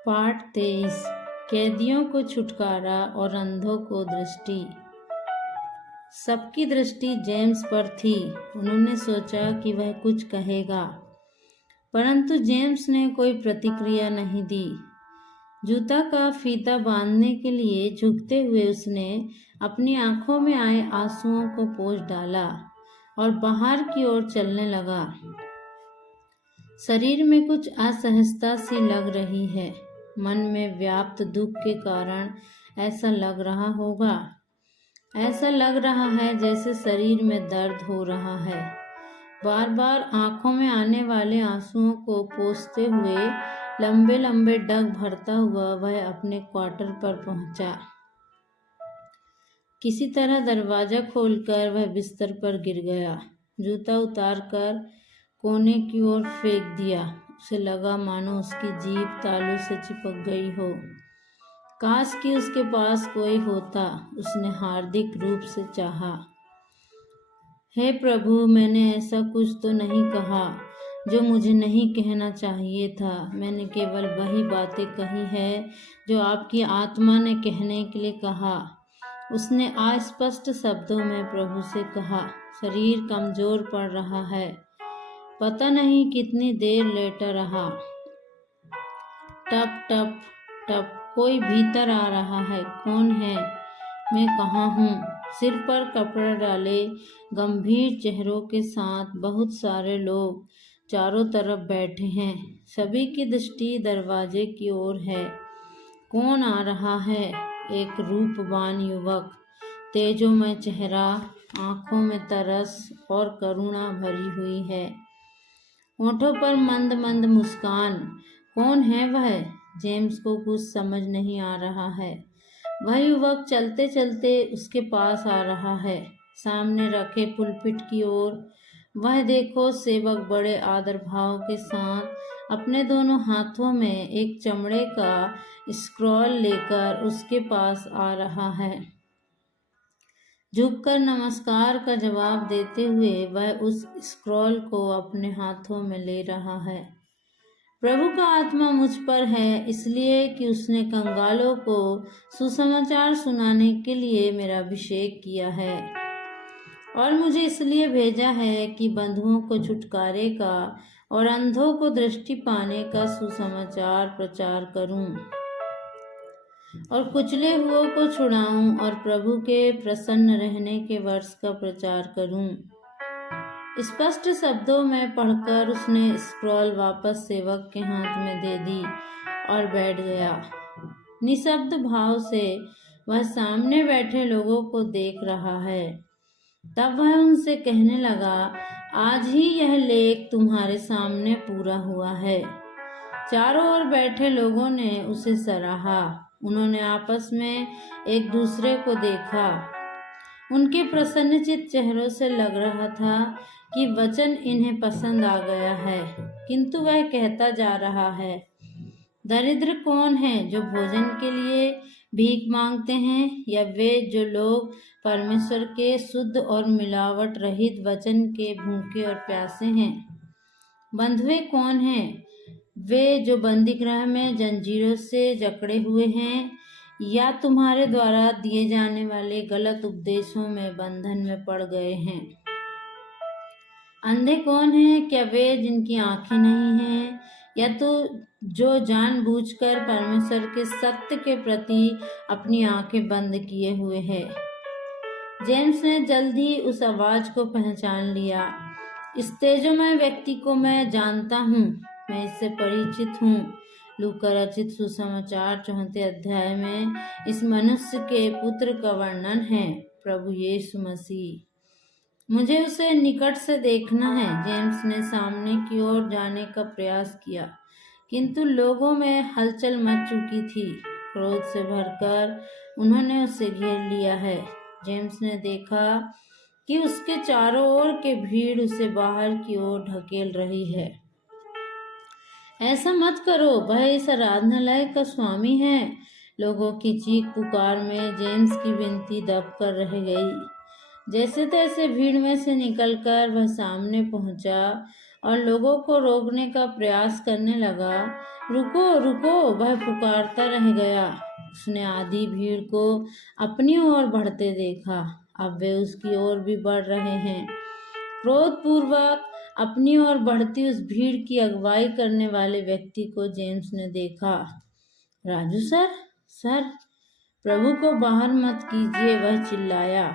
पाठ 23। कैदियों को छुटकारा और अंधों को दृष्टि। सबकी दृष्टि जेम्स पर थी। उन्होंने सोचा कि वह कुछ कहेगा, परंतु जेम्स ने कोई प्रतिक्रिया नहीं दी। जूता का फीता बांधने के लिए झुकते हुए उसने अपनी आंखों में आए आंसुओं को पोंछ डाला और बाहर की ओर चलने लगा। शरीर में कुछ असहजता सी लग रही है। मन में व्याप्त दुख के कारण ऐसा लग रहा होगा। ऐसा लग रहा है जैसे शरीर में दर्द हो रहा है। बार बार आंखों में आने वाले आंसुओं को पोंछते हुए लंबे लंबे डग भरता हुआ वह अपने क्वार्टर पर पहुंचा। किसी तरह दरवाजा खोलकर वह बिस्तर पर गिर गया। जूता उतारकर कोने की ओर फेंक दिया। उसे लगा मानो उसकी जीभ तालू से चिपक गई हो। काश कि उसके पास कोई होता, उसने हार्दिक रूप से चाहा। हे प्रभु, मैंने ऐसा कुछ तो नहीं कहा जो मुझे नहीं कहना चाहिए था। मैंने केवल वही बातें कही है जो आपकी आत्मा ने कहने के लिए कहा। उसने अस्पष्ट शब्दों में प्रभु से कहा। शरीर कमजोर पड़ रहा है। पता नहीं कितनी देर लेटा रहा। टप टप टप कोई भीतर आ रहा है। कौन है? मैं कहाँ हूँ? सिर पर कपड़ा डाले गंभीर चेहरों के साथ बहुत सारे लोग चारों तरफ बैठे हैं। सभी की दृष्टि दरवाजे की ओर है। कौन आ रहा है? एक रूपवान युवक, तेजोमय चेहरा, आंखों में तरस और करुणा भरी हुई है, होठों पर मंद मंद मुस्कान। कौन है वह? जेम्स को कुछ समझ नहीं आ रहा है। वह युवक चलते चलते उसके पास आ रहा है, सामने रखे पुलपिट की ओर। वह देखो, सेवक बड़े आदर भाव के साथ अपने दोनों हाथों में एक चमड़े का स्क्रॉल लेकर उसके पास आ रहा है। झुककर नमस्कार का जवाब देते हुए वह उस स्क्रॉल को अपने हाथों में ले रहा है। प्रभु का आत्मा मुझ पर है, इसलिए कि उसने कंगालों को सुसमाचार सुनाने के लिए मेरा अभिषेक किया है, और मुझे इसलिए भेजा है कि बंधुओं को छुटकारे का और अंधों को दृष्टि पाने का सुसमाचार प्रचार करूं, और कुचले हुओं को छुड़ाऊं, और प्रभु के प्रसन्न रहने के वर्ष का प्रचार करूं। स्पष्ट शब्दों में पढ़कर उसने स्क्रॉल वापस सेवक के हाथ में दे दी और बैठ गया। निशब्द भाव से वह सामने बैठे लोगों को देख रहा है। तब वह उनसे कहने लगा, आज ही यह लेख तुम्हारे सामने पूरा हुआ है। चारों ओर बैठे लोगों ने उसे सराहा। उन्होंने आपस में एक दूसरे को देखा। उनके प्रसन्नचित चेहरों से लग रहा था कि वचन इन्हें पसंद आ गया है, किंतु वह कहता जा रहा है, दरिद्र कौन है जो भोजन के लिए भीख मांगते हैं, या वे जो लोग परमेश्वर के शुद्ध और मिलावट रहित वचन के भूखे और प्यासे हैं। बंधुए कौन हैं? वे जो बंदीगृह में जंजीरों से जकड़े हुए हैं, या तुम्हारे द्वारा दिए जाने वाले गलत उपदेशों में बंधन में पड़ गए हैं। अंधे कौन हैं? क्या वे जिनकी आंखें नहीं हैं, या तो जो जानबूझकर परमेश्वर के सत्य के प्रति अपनी आंखें बंद किए हुए हैं। जेम्स ने जल्द ही उस आवाज को पहचान लिया। इस तेजोमय व्यक्ति को मैं जानता हूँ, मैं इससे परिचित हूँ। लूका रचित सुसमाचार 4 अध्याय में इस मनुष्य के पुत्र का वर्णन है, प्रभु यीशु मसीह। मुझे उसे निकट से देखना है। जेम्स ने सामने की ओर जाने का प्रयास किया, किंतु लोगों में हलचल मच चुकी थी। क्रोध से भरकर उन्होंने उसे घेर लिया है। जेम्स ने देखा कि उसके चारों ओर के भीड़ उसे बाहर की ओर ढकेल रही है। ऐसा मत करो, वह इस आराधनालय का स्वामी है। लोगों की चीख पुकार में जेम्स की विनती दब कर रह गई। जैसे तैसे भीड़ में से निकलकर वह सामने पहुंचा और लोगों को रोकने का प्रयास करने लगा। रुको रुको, वह पुकारता रह गया। उसने आधी भीड़ को अपनी ओर बढ़ते देखा। अब वे उसकी ओर भी बढ़ रहे हैं। क्रोधपूर्वक अपनी ओर बढ़ती उस भीड़ की अगुवाई करने वाले व्यक्ति को जेम्स ने देखा। राजू सर, सर, प्रभु को बाहर मत कीजिए, वह चिल्लाया।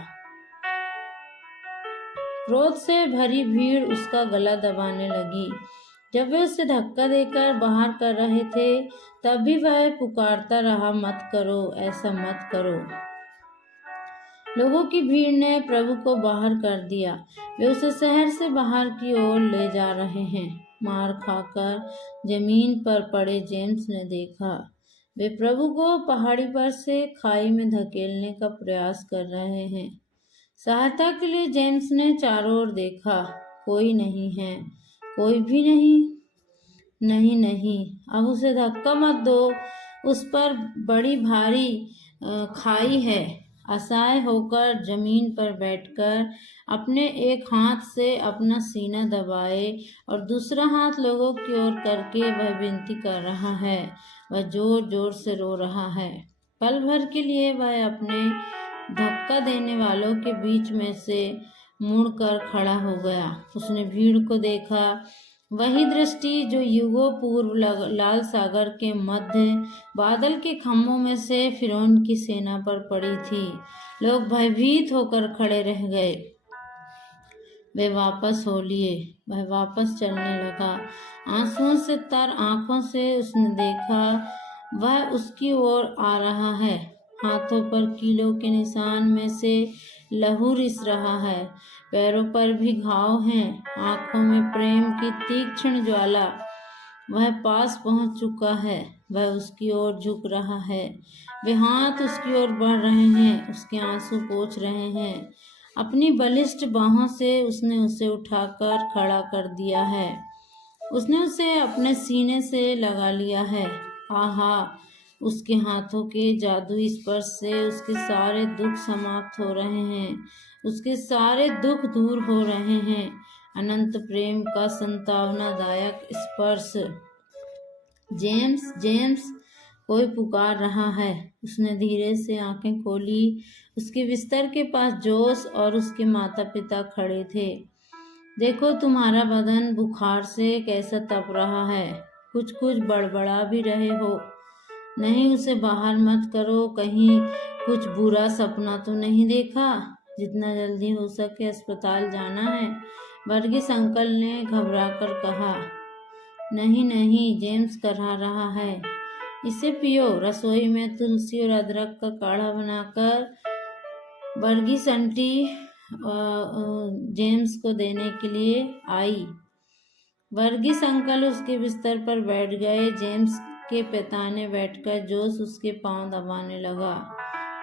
क्रोध से भरी भीड़ उसका गला दबाने लगी। जब वे उसे धक्का देकर बाहर कर रहे थे, तब भी वह पुकारता रहा, मत करो, ऐसा मत करो। लोगों की भीड़ ने प्रभु को बाहर कर दिया। वे उसे शहर से बाहर की ओर ले जा रहे हैं। मार खाकर जमीन पर पड़े जेम्स ने देखा। वे प्रभु को पहाड़ी पर से खाई में धकेलने का प्रयास कर रहे हैं। सहायता के लिए जेम्स ने चारों ओर देखा। कोई नहीं है, कोई भी नहीं। नहीं नहीं, अब उसे धक्का मत दो, उस पर बड़ी भारी खाई है। असहाय होकर जमीन पर बैठकर अपने एक हाथ से अपना सीना दबाए और दूसरा हाथ लोगों की ओर करके वह विनती कर रहा है। वह जोर जोर से रो रहा है। पल भर के लिए वह अपने धक्का देने वालों के बीच में से मुड़कर खड़ा हो गया। उसने भीड़ को देखा, वही दृष्टि जो युगों पूर्व लाल सागर के मध्य बादल के खम्भों में से फिरौन की सेना पर पड़ी थी। लोग भयभीत होकर खड़े रह गए। वे वापस हो लिए। वह वापस चलने लगा। आंसुओं से तर आंखों से उसने देखा, वह उसकी ओर आ रहा है। हाथों पर कीलों के निशान में से लहू रिस रहा है। पैरों पर भी घाव हैं। आंखों में प्रेम की तीक्ष्ण ज्वाला। वह पास पहुंच चुका है। वह उसकी ओर झुक रहा है। वे हाथ उसकी ओर बढ़ रहे हैं, उसके आंसू पोंछ रहे हैं। अपनी बलिष्ठ बाहों से उसने उसे उठाकर खड़ा कर दिया है। उसने उसे अपने सीने से लगा लिया है। आहा, उसके हाथों के जादुई स्पर्श से उसके सारे दुख समाप्त हो रहे हैं। उसके सारे दुख दूर हो रहे हैं। अनंत प्रेम का संतावनादायक स्पर्श। जेम्स, जेम्स, कोई पुकार रहा है। उसने धीरे से आंखें खोली। उसके बिस्तर के पास जोश और उसके माता पिता खड़े थे। देखो, तुम्हारा बदन बुखार से कैसा तप रहा है। कुछ कुछ बड़बड़ा भी रहे हो। नहीं, उसे बाहर मत करो। कहीं कुछ बुरा सपना तो नहीं देखा। जितना जल्दी हो सके अस्पताल जाना है, वर्गीस अंकल ने घबराकर कहा। नहीं नहीं, जेम्स करहा रहा है। इसे पियो। रसोई में तुलसी और अदरक का काढ़ा बनाकर वर्गीस आंटी जेम्स को देने के लिए आई। वर्गीस अंकल उसके बिस्तर पर बैठ गए। जेम्स के पैताने बैठकर जोश उसके पांव दबाने लगा।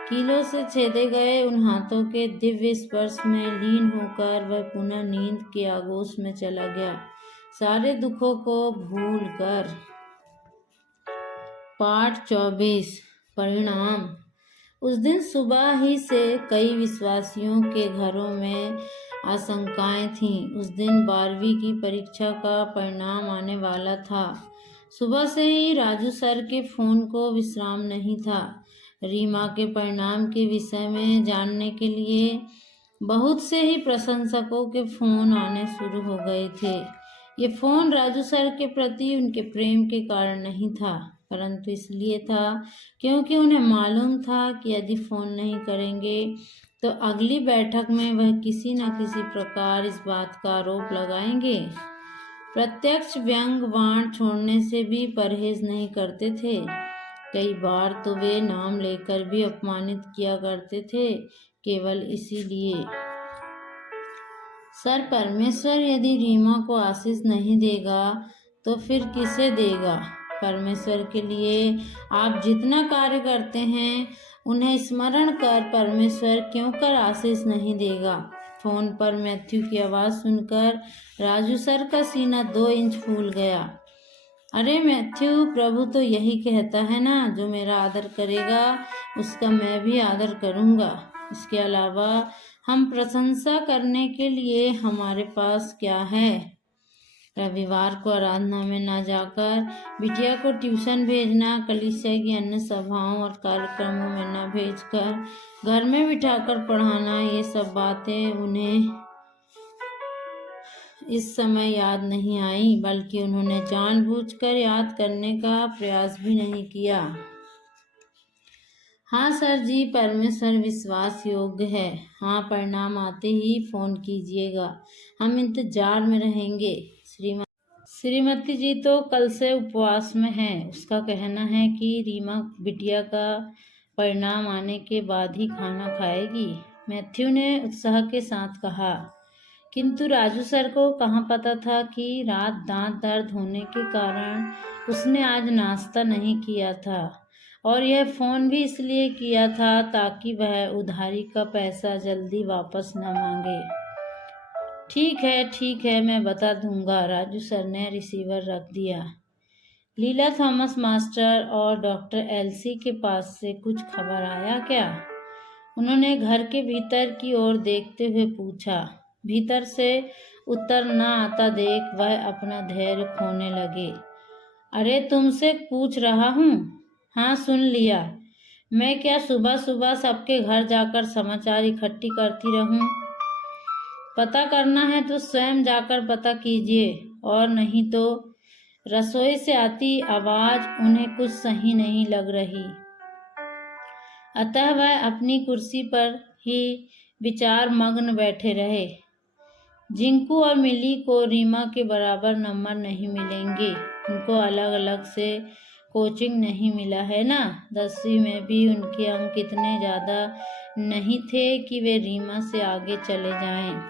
कीलों से छेदे गए उन हाथों के दिव्य स्पर्श में लीन होकर वह पुनः नींद के आगोश में चला गया, सारे दुखों को भूल कर। पाठ 24। परिणाम। उस दिन सुबह ही से कई विश्वासियों के घरों में आशंकाएं थीं। उस दिन 12वीं की परीक्षा का परिणाम आने वाला था। सुबह से ही राजू सर के फोन को विश्राम नहीं था। रीमा के परिणाम के विषय में जानने के लिए बहुत से ही प्रशंसकों के फोन आने शुरू हो गए थे। ये फोन राजू सर के प्रति उनके प्रेम के कारण नहीं था, परंतु इसलिए था क्योंकि उन्हें मालूम था कि यदि फोन नहीं करेंगे तो अगली बैठक में वह किसी न किसी प्रकार इस बात का आरोप लगाएंगे। प्रत्यक्ष व्यंग बाण छोड़ने से भी परहेज नहीं करते थे। कई बार तो वे नाम लेकर भी अपमानित किया करते थे, केवल इसीलिए। सर, परमेश्वर यदि रीमा को आशीष नहीं देगा तो फिर किसे देगा? परमेश्वर के लिए आप जितना कार्य करते हैं उन्हें स्मरण कर परमेश्वर क्यों कर आशीष नहीं देगा? फोन पर मैथ्यू की आवाज़ सुनकर राजू सर का सीना 2 इंच फूल गया। अरे मैथ्यू, प्रभु तो यही कहता है ना, जो मेरा आदर करेगा उसका मैं भी आदर करूँगा। इसके अलावा हम प्रशंसा करने के लिए हमारे पास क्या है? रविवार को आराधना में न जाकर बिटिया को ट्यूशन भेजना, कलीसिया की अन्य सभाओं और कार्यक्रमों में न भेजकर घर में बिठाकर पढ़ाना, ये सब बातें उन्हें इस समय याद नहीं आई, बल्कि उन्होंने जानबूझकर याद करने का प्रयास भी नहीं किया। हाँ सर जी, परमेश्वर विश्वास योग्य है। हाँ, परिणाम आते ही फोन कीजिएगा, हम इंतजार में रहेंगे। श्रीमती जी तो कल से उपवास में हैं। उसका कहना है कि रीमा बिटिया का परिणाम आने के बाद ही खाना खाएगी। मैथ्यू ने उत्साह के साथ कहा। किंतु राजू सर को कहाँ पता था कि रात दांत दर्द होने के कारण उसने आज नाश्ता नहीं किया था, और यह फ़ोन भी इसलिए किया था ताकि वह उधारी का पैसा जल्दी वापस न मांगे। ठीक है, मैं बता दूंगा। राजू सर ने रिसीवर रख दिया। लीला थॉमस मास्टर और डॉक्टर एलसी के पास से कुछ खबर आया क्या? उन्होंने घर के भीतर की ओर देखते हुए पूछा। भीतर से उत्तर न आता देख वह अपना धैर्य खोने लगे। अरे, तुमसे पूछ रहा हूँ। हाँ, सुन लिया। मैं क्या सुबह सुबह सबके घर जाकर समाचार इकट्ठी करती रहूं? पता करना है तो स्वयं जाकर पता कीजिए, और नहीं तो। रसोई से आती आवाज उन्हें कुछ सही नहीं लग रही। अतः वह अपनी कुर्सी पर ही विचार मग्न बैठे रहे। जिंकू और मिली को रीमा के बराबर नंबर नहीं मिलेंगे। उनको अलग अलग से कोचिंग नहीं मिला है ना। 10वीं में भी उनके अंक इतने ज़्यादा नहीं थे कि वे रीमा से आगे चले जाएं।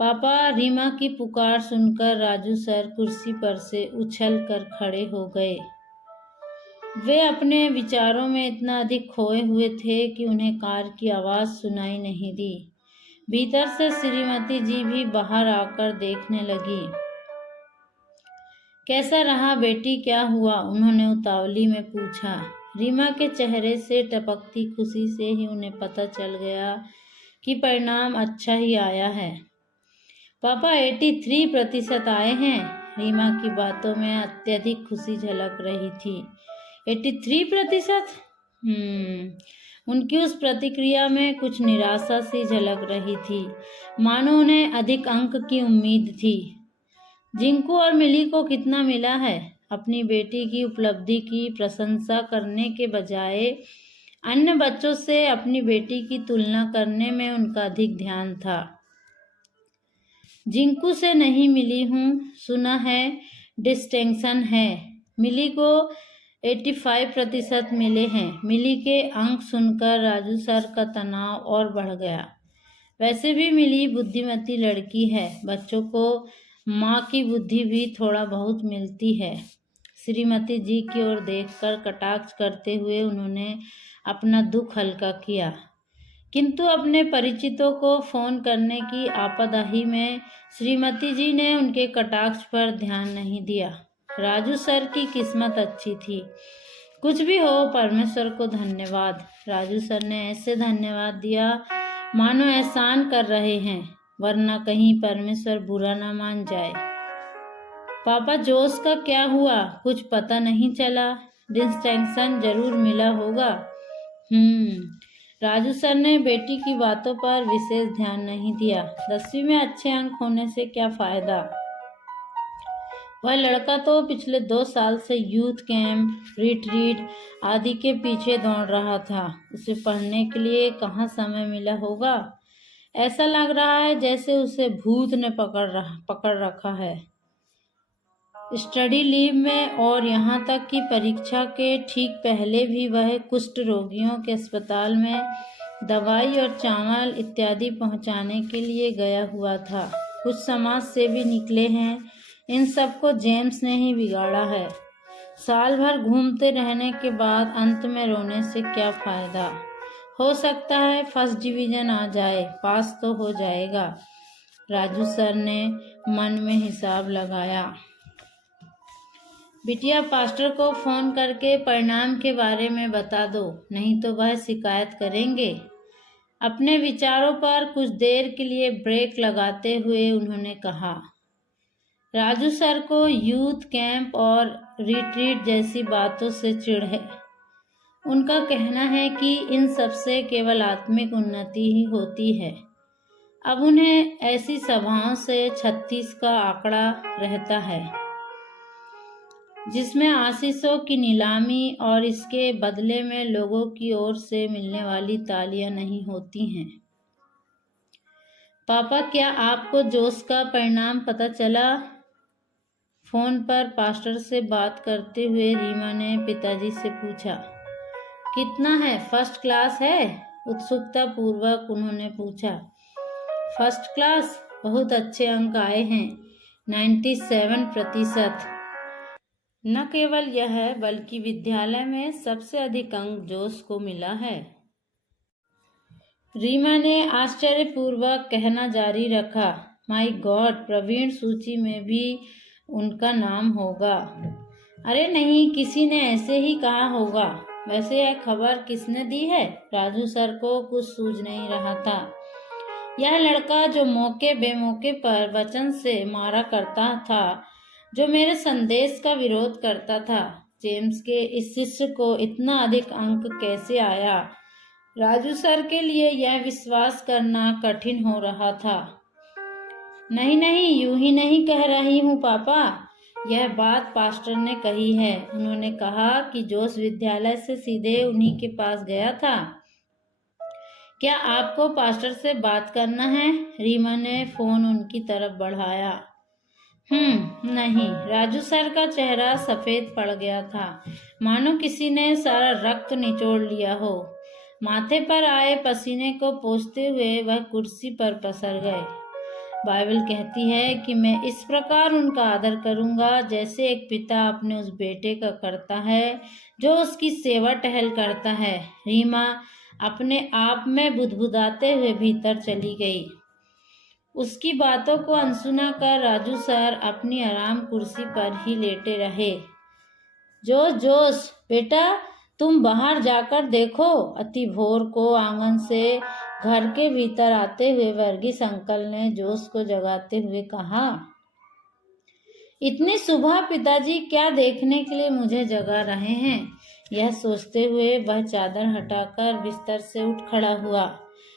पापा, रीमा की पुकार सुनकर राजू सर कुर्सी पर से उछल कर खड़े हो गए। वे अपने विचारों में इतना अधिक खोए हुए थे कि उन्हें कार की आवाज़ सुनाई नहीं दी। भीतर से श्रीमती जी भी बाहर आकर देखने लगी। कैसा रहा बेटी, क्या हुआ? उन्होंने उतावली में पूछा। रीमा के चेहरे से टपकती खुशी से ही उन्हें पता चल गया कि परिणाम अच्छा ही आया है। पापा, 83% आए हैं। रीमा की बातों में अत्यधिक खुशी झलक रही थी। 83%? उनकी उस प्रतिक्रिया में कुछ निराशा सी झलक रही थी, मानो उन्हें अधिक अंक की उम्मीद थी। जिंकू और मिली को कितना मिला है? अपनी बेटी की उपलब्धि की प्रशंसा करने के बजाय अन्य बच्चों से अपनी बेटी की तुलना करने में उनका अधिक ध्यान था। जिंकू से नहीं मिली हूँ, सुना है डिस्टिंक्शन है। मिली को 85% मिले हैं। मिली के अंक सुनकर राजू सर का तनाव और बढ़ गया। वैसे भी मिली बुद्धिमती लड़की है। बच्चों को माँ की बुद्धि भी थोड़ा बहुत मिलती है। श्रीमती जी की ओर देखकर कटाक्ष करते हुए उन्होंने अपना दुख हल्का किया, किंतु अपने परिचितों को फोन करने की आपदाही में श्रीमती जी ने उनके कटाक्ष पर ध्यान नहीं दिया। राजू सर की किस्मत अच्छी थी। कुछ भी हो, परमेश्वर को धन्यवाद। राजू सर ने ऐसे धन्यवाद दिया मानो एहसान कर रहे हैं, वरना कहीं परमेश्वर बुरा ना मान जाए। पापा, जोश का क्या हुआ? कुछ पता नहीं चला। डिस्टिंक्शन जरूर मिला होगा। राजू सर ने बेटी की बातों पर विशेष ध्यान नहीं दिया। 10वीं में अच्छे अंक होने से क्या फायदा? वह लड़का तो पिछले 2 साल से यूथ कैंप, रिट्रीट आदि के पीछे दौड़ रहा था। उसे पढ़ने के लिए कहाँ समय मिला होगा? ऐसा लग रहा है जैसे उसे भूत ने पकड़ रखा है। स्टडी लीव में, और यहाँ तक कि परीक्षा के ठीक पहले भी वह कुष्ठ रोगियों के अस्पताल में दवाई और चावल इत्यादि पहुँचाने के लिए गया हुआ था। कुछ समाज सेवी निकले हैं। इन सबको जेम्स ने ही बिगाड़ा है। साल भर घूमते रहने के बाद अंत में रोने से क्या फायदा? हो सकता है फर्स्ट डिवीजन आ जाए, पास तो हो जाएगा। राजू सर ने मन में हिसाब लगाया। बिटिया, पास्टर को फोन करके परिणाम के बारे में बता दो, नहीं तो वह शिकायत करेंगे। अपने विचारों पर कुछ देर के लिए ब्रेक लगाते हुए उन्होंने कहा। राजू सर को यूथ कैंप और रिट्रीट जैसी बातों से चिढ़ है। उनका कहना है कि इन सब से केवल आत्मिक उन्नति ही होती है। अब उन्हें ऐसी सभाओं से 36 का आंकड़ा रहता है जिसमें आशीषों की नीलामी और इसके बदले में लोगों की ओर से मिलने वाली तालियां नहीं होती हैं। पापा, क्या आपको जोश का परिणाम पता चला? फोन पर पास्टर से बात करते हुए रीमा ने पिताजी से पूछा। कितना है? फर्स्ट क्लास है? उत्सुकता पूर्वक उन्होंने पूछा। First class? बहुत अच्छे अंक आए हैं, 97%। न केवल यह बल्कि विद्यालय में सबसे अधिक अंक जोश को मिला है। रीमा ने आश्चर्यपूर्वक कहना जारी रखा। माय गॉड, प्रवीण सूची में भी उनका नाम होगा। अरे नहीं, किसी ने ऐसे ही कहा होगा। वैसे यह खबर किसने दी है? राजू सर को कुछ सूझ नहीं रहा था। यह लड़का जो मौके बेमौके पर वचन से मारा करता था, जो मेरे संदेश का विरोध करता था, जेम्स के इस शिष्य को इतना अधिक अंक कैसे आया? राजू सर के लिए यह विश्वास करना कठिन हो रहा था। नहीं नहीं, यूं ही नहीं कह रही हूँ पापा, यह बात पास्टर ने कही है। उन्होंने कहा कि जोश विद्यालय से सीधे उन्हीं के पास गया था। क्या आपको पास्टर से बात करना है? रीमा ने फोन उनकी तरफ बढ़ाया। नहीं। राजू सर का चेहरा सफेद पड़ गया था, मानो किसी ने सारा रक्त निचोड़ लिया हो। माथे पर आए पसीने को पोंछते हुए वह कुर्सी पर पसर गए। बाइबल कहती है कि मैं इस प्रकार उनका आदर करूंगा जैसे एक पिता अपने उस बेटे का करता है जो उसकी सेवा टहल करता है। रीमा अपने आप में बुदबुदाते हुए भीतर चली गई। उसकी बातों को अनसुना कर राजू सर अपनी आराम कुर्सी पर ही लेटे रहे। जोश बेटा, तुम बाहर जाकर देखो, अति भोर को आंगन से घर के भीतर आते हुए वर्गीस अंकल ने जोश को जगाते हुए कहा। इतनी सुबह पिताजी क्या देखने के लिए मुझे जगा रहे हैं? यह सोचते हुए वह चादर हटाकर बिस्तर से उठ खड़ा हुआ।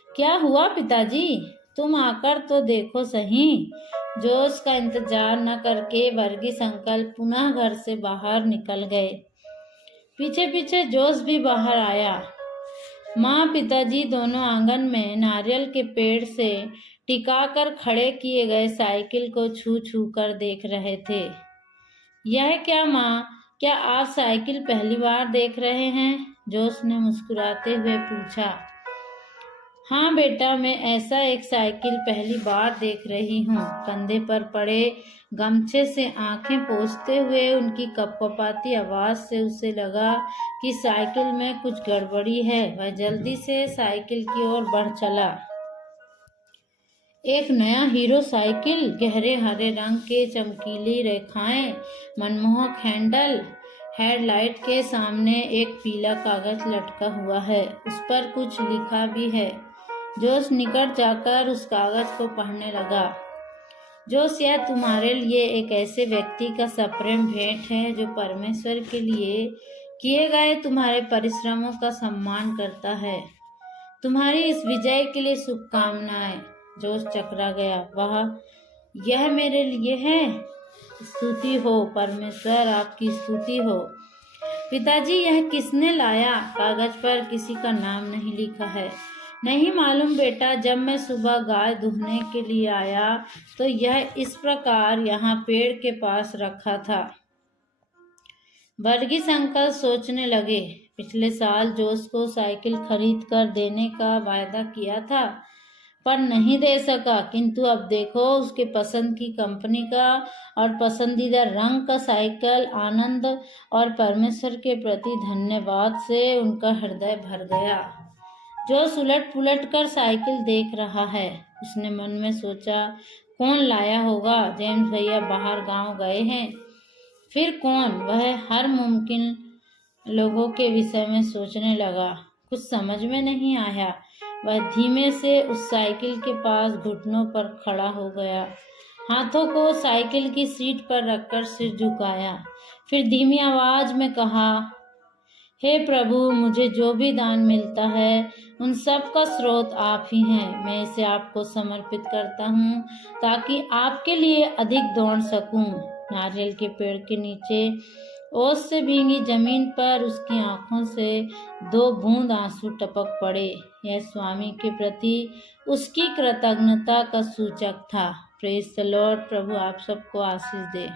क्या हुआ पिताजी? तुम आकर तो देखो सही। जोश का इंतजार न करके वर्गीस अंकल पुनः घर से बाहर निकल गए। पीछे पीछे जोश भी बाहर आया। माँ पिताजी दोनों आंगन में नारियल के पेड़ से टिकाकर खड़े किए गए साइकिल को छू छू कर देख रहे थे। यह क्या माँ, क्या आप साइकिल पहली बार देख रहे हैं? जोश ने मुस्कुराते हुए पूछा। हाँ बेटा, मैं ऐसा एक साइकिल पहली बार देख रही हूँ। कंधे पर पड़े गमछे से आंखें पोंछते हुए उनकी कपकपाती आवाज से उसे लगा कि साइकिल में कुछ गड़बड़ी है। वह जल्दी से साइकिल की ओर बढ़ चला। एक नया हीरो साइकिल, गहरे हरे रंग के चमकीली रेखाएं, मनमोहक हैंडल, हेडलाइट के सामने एक पीला कागज लटका हुआ है, उस पर कुछ लिखा भी है। जोश निकट जाकर उस कागज को पढ़ने लगा। जोश, यह तुम्हारे लिए एक ऐसे व्यक्ति का सप्रेम भेंट है जो परमेश्वर के लिए किए गए तुम्हारे परिश्रमों का सम्मान करता है। तुम्हारी इस विजय के लिए शुभकामनाएं। जोश चकरा गया। वाह, यह मेरे लिए है? स्तुति हो परमेश्वर, आपकी स्तुति हो। पिताजी, यह किसने लाया? कागज पर किसी का नाम नहीं लिखा है। नहीं मालूम बेटा, जब मैं सुबह गाय दूहने के लिए आया तो यह इस प्रकार यहाँ पेड़ के पास रखा था। वर्गीस अंकल सोचने लगे। पिछले साल जोश को साइकिल खरीद कर देने का वायदा किया था पर नहीं दे सका, किंतु अब देखो उसके पसंद की कंपनी का और पसंदीदा रंग का साइकिल। आनंद और परमेश्वर के प्रति धन्यवाद से उनका हृदय भर गया। जोश उलट पुलट कर साइकिल देख रहा है। उसने मन में सोचा, कौन लाया होगा? जेम्स भैया बाहर गांव गए हैं। फिर कौन? वह हर मुमकिन लोगों के विषय में सोचने लगा। कुछ समझ में नहीं आया। वह धीमे से उस साइकिल के पास घुटनों पर खड़ा हो गया। हाथों को साइकिल की सीट पर रखकर सिर झुकाया। फिर धीमी आवाज में कहा, हे प्रभु, मुझे जो भी दान मिलता है उन सब का स्रोत आप ही हैं। मैं इसे आपको समर्पित करता हूँ ताकि आपके लिए अधिक दौड़ सकूं। नारियल के पेड़ के नीचे ओस से भींगी जमीन पर उसकी आंखों से 2 बूंद आंसू टपक पड़े। यह स्वामी के प्रति उसकी कृतज्ञता का सूचक था। Praise the Lord. प्रभु आप सबको आशीष दे।